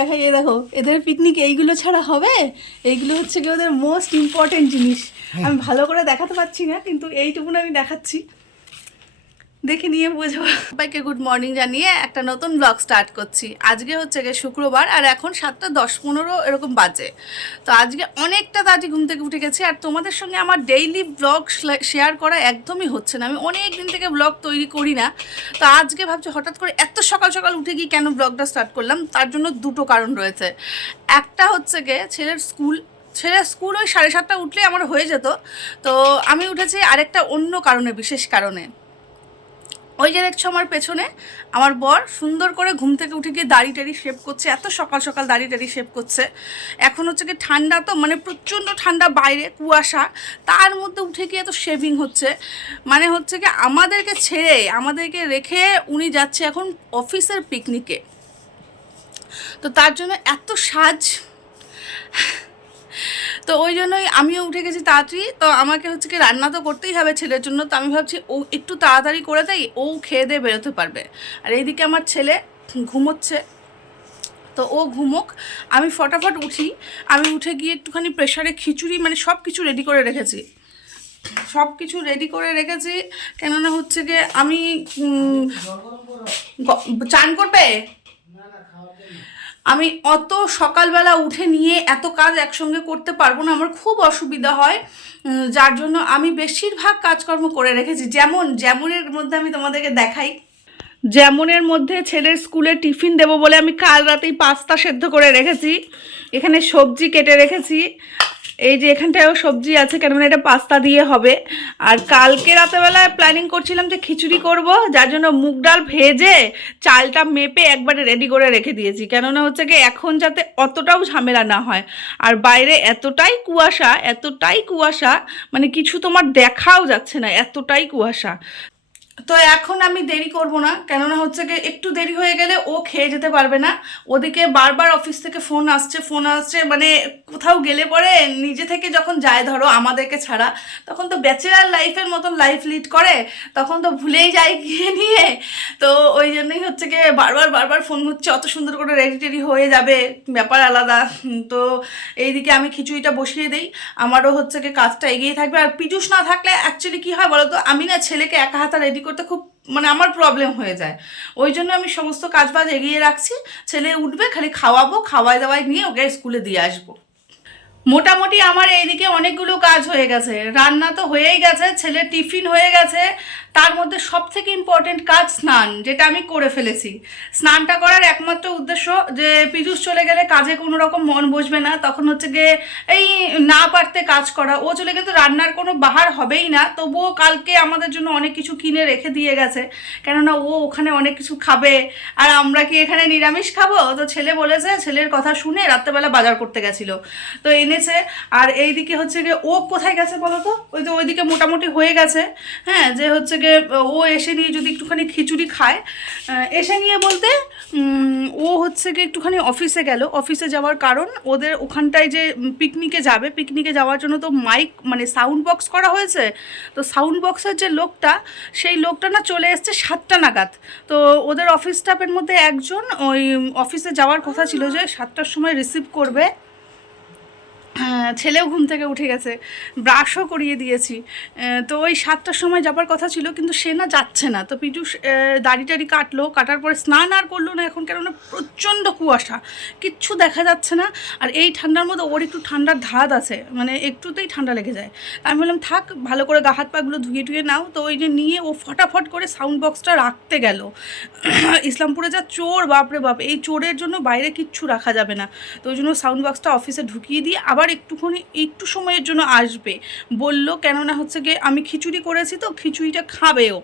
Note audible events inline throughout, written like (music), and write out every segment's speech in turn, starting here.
দেখাই এ দেখো এদের পিকনিক এইগুলো ছাড়া হবে? এইগুলো হচ্ছে কি ওদের মোস্ট ইম্পর্টেন্ট জিনিস। আমি ভালো করে দেখাতে পারছি না কিন্তু এইটুকুন আমি দেখাচ্ছি। দেখে নিয়ে বুঝব। সবাইকে গুড মর্নিং জানিয়ে একটা নতুন ব্লগ স্টার্ট করছি। আজকে হচ্ছে গিয়ে শুক্রবার আর এখন সাতটা দশ পনেরো এরকম বাজে। তো আজকে অনেকটা তাড়াতাড়ি ঘুম থেকে উঠে গেছি আর তোমাদের সঙ্গে আমার ডেইলি ব্লগ শেয়ার করা একদমই হচ্ছে না। আমি অনেক দিন থেকে ব্লগ তৈরি করি না। তো আজকে ভাবছি হঠাৎ করে এত সকাল সকাল উঠে গিয়ে কেন ব্লগটা স্টার্ট করলাম, তার জন্য দুটো কারণ রয়েছে। একটা হচ্ছে গিয়ে ছেলের স্কুল ছেলের স্কুল ওই সাড়ে সাতটা উঠলে আমার হয়ে যেত। তো আমি উঠেছি আরেকটা অন্য কারণে, বিশেষ কারণে। ওই যে দেখছ আমার পেছনে? আমার বর সুন্দর করে ঘুম থেকে উঠে গিয়ে দাড়ি টাড়ি শেভ করছে, এত সকাল সকাল দাড়ি টাড়ি শেভ করছে। এখন হচ্ছে কি ঠান্ডা তো মানে প্রচণ্ড ঠান্ডা বাইরে, কুয়াশা। তার মধ্যে উঠে গিয়ে এত শেভিং হচ্ছে। মানে হচ্ছে কি আমাদেরকে ছেড়ে, আমাদেরকে রেখে উনি যাচ্ছে এখন অফিসের পিকনিকে তো তার জন্য এত সাজ। তো ওই জন্যই আমিও উঠে গেছি তাড়াতাড়ি। তো আমাকে হচ্ছে কি রান্না তো করতেই হবে ছেলের জন্য। তো আমি ভাবছি ও একটু তাড়াতাড়ি করে দেয় ও খেয়ে দিয়ে বেরোতে পারবে। আর এইদিকে আমার ছেলে ঘুমোচ্ছে। তো ও ঘুমোক। আমি ফটাফট উঠি। আমি উঠে গিয়ে একটুখানি প্রেশারে খিচুড়ি মানে সব কিছু রেডি করে রেখেছি। সব কিছু রেডি করে রেখেছি। কেননা হচ্ছে গিয়ে আমি চান করবে? আমি অত সকালবেলা উঠে নিয়ে এত কাজ একসঙ্গে করতে পারব না, আমার খুব অসুবিধা হয়। যার জন্য আমি বেশিরভাগ কাজকর্ম করে রেখেছি। যেমন, যেমনের মধ্যে আমি তোমাদেরকে দেখাই। যেমনের মধ্যে ছেলের স্কুলে টিফিন দেবো বলে আমি কাল রাতেই পাস্তা সেদ্ধ করে রেখেছি। এখানে সবজি কেটে রেখেছি। এই যে এখানটায়ও সবজি আছে কেননা এটা পাস্তা দিয়ে হবে। আর কালকে রাতেবেলায় প্ল্যানিং করছিলাম যে খিচুড়ি করব, যার জন্য মুগ ডাল ভেজে চালটা মেপে একবারে রেডি করে রেখে দিয়েছি। কেননা হচ্ছে কি, এখন যাতে অতটাও ঝামেলা না হয়। আর বাইরে এতটাই কুয়াশা এতটাই কুয়াশা মানে কিছু তোমার দেখাও যাচ্ছে না, এতটাই কুয়াশা। তো এখন আমি দেরি করব না, কেননা হচ্ছে কি একটু দেরি হয়ে গেলে ও খেয়ে যেতে পারবে না। ওদিকে বারবার অফিস থেকে ফোন আসছে ফোন আসছে মানে কোথাও গেলে পরে নিজে থেকে যখন যায় ধরো আমাদেরকে ছাড়া, তখন তো ব্যাচেলার লাইফের মতন লাইফ লিড করে, তখন তো ভুলেই যায় গিয়ে নিয়ে। তো ওই জন্যই হচ্ছে কি বারবার বারবার ফোন হচ্ছে, অত সুন্দর করে রেডি টেডি হয়ে যাবে, ব্যাপার আলাদা। তো এইদিকে আমি খিচুড়িটা বসিয়ে দিই। আমারও হচ্ছে কি কাজটা এগিয়ে থাকবে। আর পিজুস না থাকলে অ্যাকচুয়ালি কী হয় বলো তো আমি না ছেলেকে একা হাতা রেডি করতে খুব মানে আমার প্রবলেম হয়ে যায়। ওই জন্য আমি সমস্ত কাজ বাজ এগিয়ে রাখছি। ছেলে উঠবে, খালি খাওয়াবো খাওয়াই দাওয়াই নিয়ে ওকে স্কুলে দিয়ে আসব। মোটামুটি আমার এইদিকে অনেকগুলো কাজ হয়ে গেছে। রান্না তো হয়েই গেছে ছেলে টিফিন হয়ে গেছে। তার মধ্যে সব থেকে ইম্পর্টেন্ট কাজ স্নান, যেটা আমি করে ফেলেছি। স্নানটা করার একমাত্র উদ্দেশ্য যে পিজুস চলে গেলে কাজে কোনো রকম মন বসবে না, তখন হচ্ছে গিয়ে এই না পারতে কাজ করা। ও চলে গেলে রান্নার কোনো বাহার হবেই না, তবুও কালকে আমাদের জন্য অনেক কিছু কিনে রেখে দিয়ে গেছে। কেননা ও ওখানে অনেক কিছু খাবে, আর আমরা কি এখানে নিরামিষ খাব? তো ছেলে বলেছে, ছেলের কথা শুনে রাত্রেবেলা বাজার করতে গেছিল। তো এনেছে আর এই দিকে হচ্ছে গিয়ে ও কোথায় গেছে বলো তো ওই তো ওইদিকে মোটামুটি হয়ে গেছে। হ্যাঁ যে হচ্ছে গিয়ে, ও এসে নিয়ে যদি একটুখানি খিচুড়ি খায় এসে নিয়ে বলতে ও হচ্ছে গিয়ে একটুখানি অফিসে গেল। অফিসে যাওয়ার কারণ ওদের ওখানটায় যে পিকনিকে যাবে, পিকনিকে যাওয়ার জন্য তো মাইক মানে সাউন্ড বক্স করা হয়েছে। তো সাউন্ড বক্সের যে লোকটা, সেই লোকটা না চলে এসছে সাতটা নাগাদ। তো ওদের অফিস স্টাফের মধ্যে একজন ওই অফিসে যাওয়ার কথা ছিল যে সাতটার সময় রিসিভ করবে। ছেলেও ঘুম থেকে উঠে গেছে। ব্রাশও করিয়ে দিয়েছি। তো ওই সাতটার সময় যাবার কথা ছিল কিন্তু সে না যাচ্ছে না। তো আহ, দাড়ি টাড়ি কাটলো কাটার পরে স্নান আর করল না এখন কেননা প্রচণ্ড কুয়াশা। কিচ্ছু দেখা যাচ্ছে না। আর এই ঠান্ডার মধ্যে ওর একটু ঠান্ডার ধাত আছে মানে একটুতেই ঠান্ডা লেগে যায়। আমি বললাম থাক ভালো করে গা হাত পাগুলো ধুয়ে টুয়ে নাও। তো ওই যে নিয়ে ও ফটাফট করে সাউন্ড বক্সটা রাখতে গেল। (clears throat) ইসলামপুরে যা চোর বাপরে বাপ! এই চোরের জন্য বাইরে কিচ্ছু রাখা যাবে না। তো ওই জন্য সাউন্ড বক্সটা অফিসে ঢুকিয়ে দিয়ে আবার একটুখানি, একটু সময়ের জন্য আসবে। বলল, কেননা হচ্ছে গিয়ে আমি খিচুড়ি করেছি তো, খিচুড়িটা খাবেও।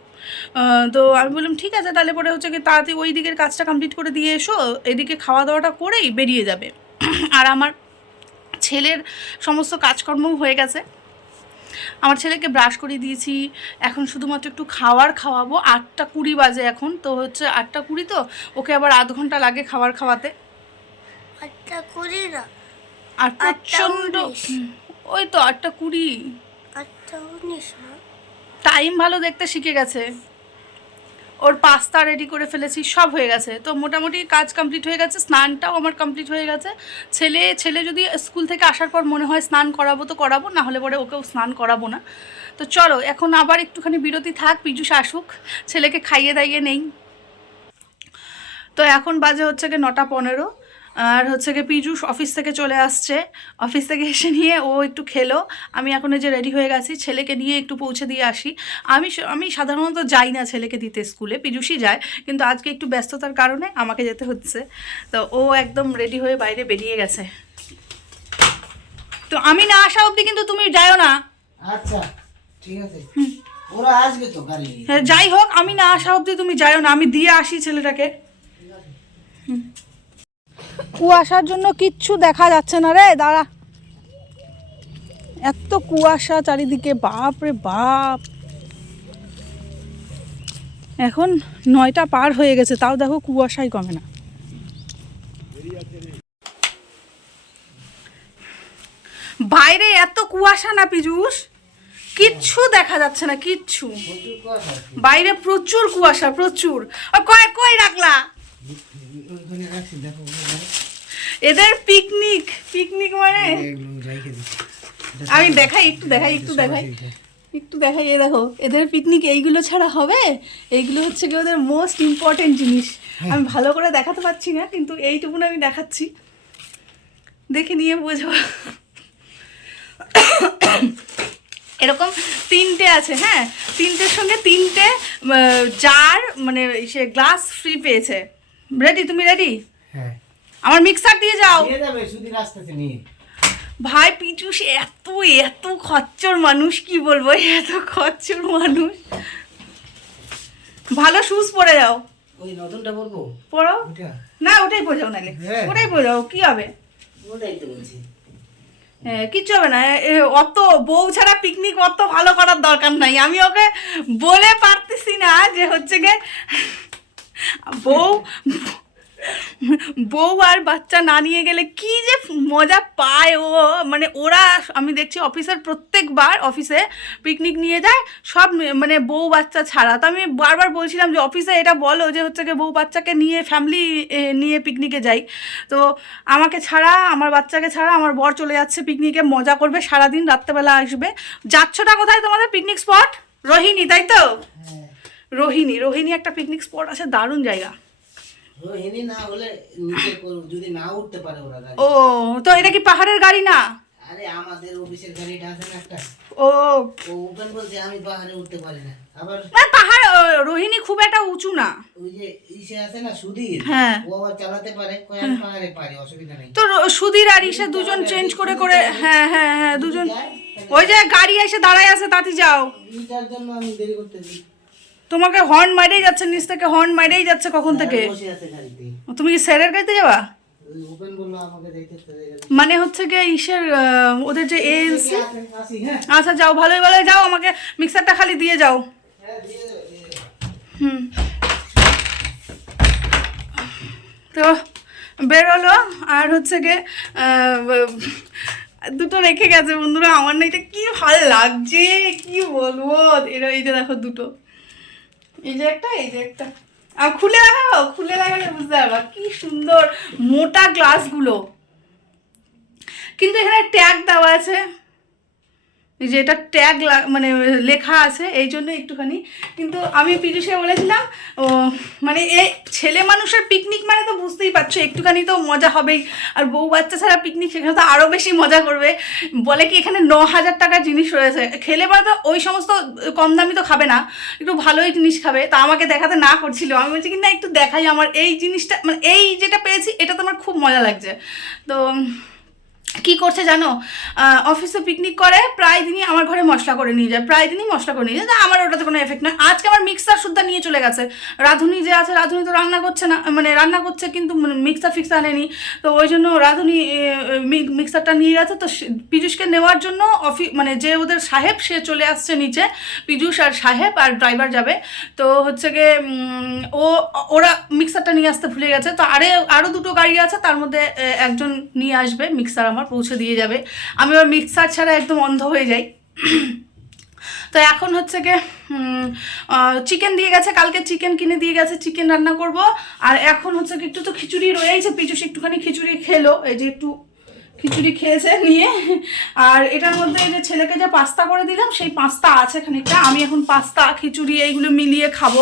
তো আমি বললাম, ঠিক আছে, তাহলে পরে হচ্ছে কি তাড়াতাড়ি ওই দিকের কাজটা কমপ্লিট করে দিয়ে এসো, এদিকে খাওয়া দাওয়াটা করেই বেরিয়ে যাবে। আর আমার ছেলের সমস্ত কাজকর্মও হয়ে গেছে। আমার ছেলেকে ব্রাশ করে দিয়েছি, এখন শুধুমাত্র একটু খাওয়ার খাওয়াবো। আটটা কুড়ি বাজে এখন, তো হচ্ছে আটটা কুড়ি তো, ওকে আবার আধ ঘণ্টা লাগে খাবার খাওয়াতে। আটটা কুড়ি না। আর প্রচণ্ড ওই তো আটটা কুড়ি। আটটা উনিশ টাইম ভালো দেখতে শিখে গেছে। ওর পাস্তা রেডি করে ফেলেছি সব হয়ে গেছে। তো মোটামুটি কাজ কমপ্লিট হয়ে গেছে স্নানটাও আমার কমপ্লিট হয়ে গেছে। ছেলে ছেলে যদি স্কুল থেকে আসার পর মনে হয় স্নান করাবো তো করাবো না হলে পরে ওকেও স্নান করাবো না। তো চলো এখন আবার একটুখানি বিরতি থাক পিজুষ আসুক ছেলেকে খাইয়ে দাইয়ে নেই। তো এখন বাজে হচ্ছে গিয়ে নটা পনেরো। আর হচ্ছে গিয়ে পীযুষ অফিস থেকে চলে আসছে। অফিস থেকে এসে নিয়ে ও একটু খেলো। আমি এখন এই যে রেডি হয়ে গেছি ছেলেকে নিয়ে একটু পৌঁছে দিয়ে আসি। আমি আমি সাধারণত যাই না ছেলেকে দিতে স্কুলে পীযুষই যায়। কিন্তু আজকে একটু ব্যস্ততার কারণে আমাকে যেতে হচ্ছে। তো ও একদম রেডি হয়ে বাইরে বেরিয়ে গেছে। তো আমি না আসা অবধি কিন্তু তুমি যাও না। আচ্ছা ঠিক আছে। ওরা আসবে তো গাড়ি হ্যাঁ, যাই হোক আমি না আসা অবধি তুমি যাও না। আমি দিয়ে আসি ছেলেটাকে। হুম। কুয়াশার জন্য কিচ্ছু দেখা যাচ্ছে না রে, দাঁড়া। এত কুয়াশা চারিদিকে, বাপ রে বাপ। এখন নয়টা পার হয়ে গেছে, তাও দেখো কুয়াশাই কমে না। বাইরে এত কুয়াশা না পিজুস কিচ্ছু দেখা যাচ্ছে না, কিচ্ছু। বাইরে প্রচুর কুয়াশা, প্রচুর। কয় কই রাখলা? দেখো। এদের পিকনিক পিকনিক মানে? আমি দেখাই একটু দেখাই একটু দেখাই। একটু দেখাই এ দেখো এদের পিকনিক এইগুলো ছাড়া হবে? এইগুলো হচ্ছে কি ওদের মোস্ট ইম্পর্টেন্ট জিনিস। আমি ভালো করে দেখাতে পারছি না কিন্তু এইটুকুন আমি দেখাচ্ছি। দেখে নিয়ে বুঝব এরকম তিনটে আছে হ্যাঁ? তিনটের সঙ্গে তিনটে জার মানে সে গ্লাস ফ্রি পেয়েছে। রেডি তুমি রেডি হ্যাঁ আমার মিক্সার দিয়ে যাও। নিয়ে যাবে ভাই পিচুস এত এত খচ্চর মানুষ কি বলব? এত খচ্চর মানুষ। ভালো শুজ পরে যাও। ওই নতুনটা বলব পরো। না ওটাই পরে যাও নালে হ্যাঁ। ওটাই পরে যাও কি হবে? ওটাই তো বলছি। হ্যাঁ, কিচ্ছু হবে না। অত বউ ছাড়া পিকনিক অত ভালো করার দরকার নাই। আমি ওকে বলে পারতেছি না যে হচ্ছে গে বউ বউ আর বাচ্চা না নিয়ে গেলে কি যে মজা পায় ও। মানে ওরা আমি দেখছি অফিসের প্রত্যেকবার অফিসে পিকনিক নিয়ে যায় সব মানে বউ বাচ্চা ছাড়া। তো আমি বারবার বলছিলাম যে অফিসে এটা বলো যে হচ্ছে বউ বাচ্চাকে নিয়ে ফ্যামিলি নিয়ে পিকনিকে যাই। তো আমাকে ছাড়া আমার বাচ্চাকে ছাড়া আমার বর চলে যাচ্ছে পিকনিকে মজা করবে সারাদিন রাত্রেবেলা আসবে। যাচ্ছটা কোথায় তোমাদের পিকনিক স্পট রোহিণী তাই তো? হ্যাঁ। রোহিণী রোহিণী একটা পিকনিক স্পট আছে দারুণ জায়গা। না হলে নিচে যদি না উঠতে পারে ওরা ও তো এটা কি পাহাড়ের গাড়ি না? আরে আমাদের অফিসের গাড়িটা আছে না একটা। ও। ও ওপেন বলছে আমি পাহাড়ে উঠতে পারি না। আবার পাহাড় রোহিণী খুব একটা উঁচু না। ওই যে ইসে আছে না সুধীর? হ্যাঁ। ও আবার চালাতে পারে কয় আমি পাহাড়ে পারি অসুবিধা নেই। তো সুধীর আর ইসে দুজন চেঞ্জ করে করে হ্যাঁ হ্যাঁ হ্যাঁ দুজন ওই যে গাড়ি এসে দাঁড়ায় আছে তাতে যাও। জন্য আমি দেরি করতেছি। তোমাকে হর্ন মারেই যাচ্ছে নিচ থেকে হর্ন মারেই যাচ্ছে কখন থেকে? গাড়িতে। তুমি কি স্যারের গাড়িতে যাবা? মানে হচ্ছে গিয়ে ইসের ওদের যে এএলসি হ্যাঁ আচ্ছা যাও ভালোই ভালোই যাও আমাকে মিক্সারটা খালি দিয়ে যাও। হ্যাঁ। হুম। তো বেরোলো আর হচ্ছে গিয়ে দুটো রেখে গেছে বন্ধুরা আমার না এটা কি ভালো লাগছে কি বলব? এরা এই যে দেখো দুটো। এই যে একটা, এই যে একটা। আর খুলে দেখাও খুলে দেখালে বুঝতে পারবা, কি সুন্দর মোটা গ্লাসগুলো কিন্তু এখানে ট্যাগ দেওয়া আছে। যে এটা ট্যাগ মানে লেখা আছে, এই জন্য একটুখানি। কিন্তু আমি পিজুষে বলেছিলাম, ও মানে এই ছেলে মানুষের পিকনিক মানে তো বুঝতেই পারছ, একটুখানি তো মজা হবেই। আর বউ বাচ্চা ছাড়া পিকনিক সেখানে তো আরও বেশি মজা করবে। বলে কি এখানে ন হাজার টাকার জিনিস রয়েছে। খেলে বা তো ওই সমস্ত কম দামি তো খাবে না, একটু ভালোই জিনিস খাবে। তা আমাকে দেখাতে না করছিল। আমি বলছি কি, না, একটু দেখাই আমার এই জিনিসটা মানে এই যেটা পেয়েছি এটা তো আমার খুব মজা লাগছে। তো কি করছে জানো? অফিসে পিকনিক করে, প্রায় দিনই আমার ঘরে মশলা করে নিয়ে যায়, প্রায় দিনই মশলা করে নিয়ে যায়। আমার ওটাতে কোনো এফেক্ট নয়। আজকে আমার মিক্সার সুদ্ধা নিয়ে চলে গেছে। রাঁধুনি যে আছে, রাঁধুনি তো রান্না করছে না মানে রান্না করছে কিন্তু মিক্সার ফিক্সার আনেনি। তো ওই জন্য রাঁধুনি মিক্সারটা নিয়ে গেছে। তো পীযূষকে নেওয়ার জন্য অফি মানে যে ওদের সাহেব, সে চলে আসছে নিচে। পীযূষ আর সাহেব আর ড্রাইভার যাবে। তো হচ্ছে গিয়ে ও, ওরা মিক্সারটা নিয়ে আসতে ভুলে গেছে। তো আরে আরও দুটো গাড়ি আছে, তার মধ্যে একজন নিয়ে আসবে মিক্সার আমার। পৌঁছে দিয়ে যাবে। আমি আবার মিক্সার ছাড়া একদম অন্ধ হয়ে যাই। তো এখন হচ্ছে গিয়ে চিকেন দিয়ে গেছে, কালকে চিকেন কিনে দিয়ে গেছে চিকেন রান্না করব। আর এখন হচ্ছে একটু তো খিচুড়ি রয়েছে পিচুস একটুখানি খিচুড়ি খেলো, এই যে একটু খিচুড়ি খেয়েছে নিয়ে। আর এটার মধ্যে যে ছেলেকে যে পাস্তা করে দিলাম, সেই পাস্তা আছে খানিকটা। আমি এখন পাস্তা, খিচুড়ি এইগুলো মিলিয়ে খাব।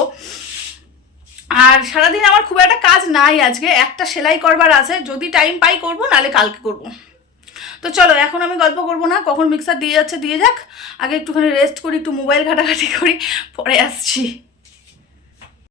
আর সারাদিন আমার খুব একটা কাজ নাই আজকে। একটা সেলাই করবার আছে। যদি টাইম পাই করব, নাহলে কালকে করব। তো চলো, এখন আমি গল্প করব না, কখন মিক্সার দিয়ে যাচ্ছে, দিয়ে যাক। আগে একটুখানি রেস্ট করি, একটু মোবাইল ঘাটাঘাটি করি, পরে আসছি।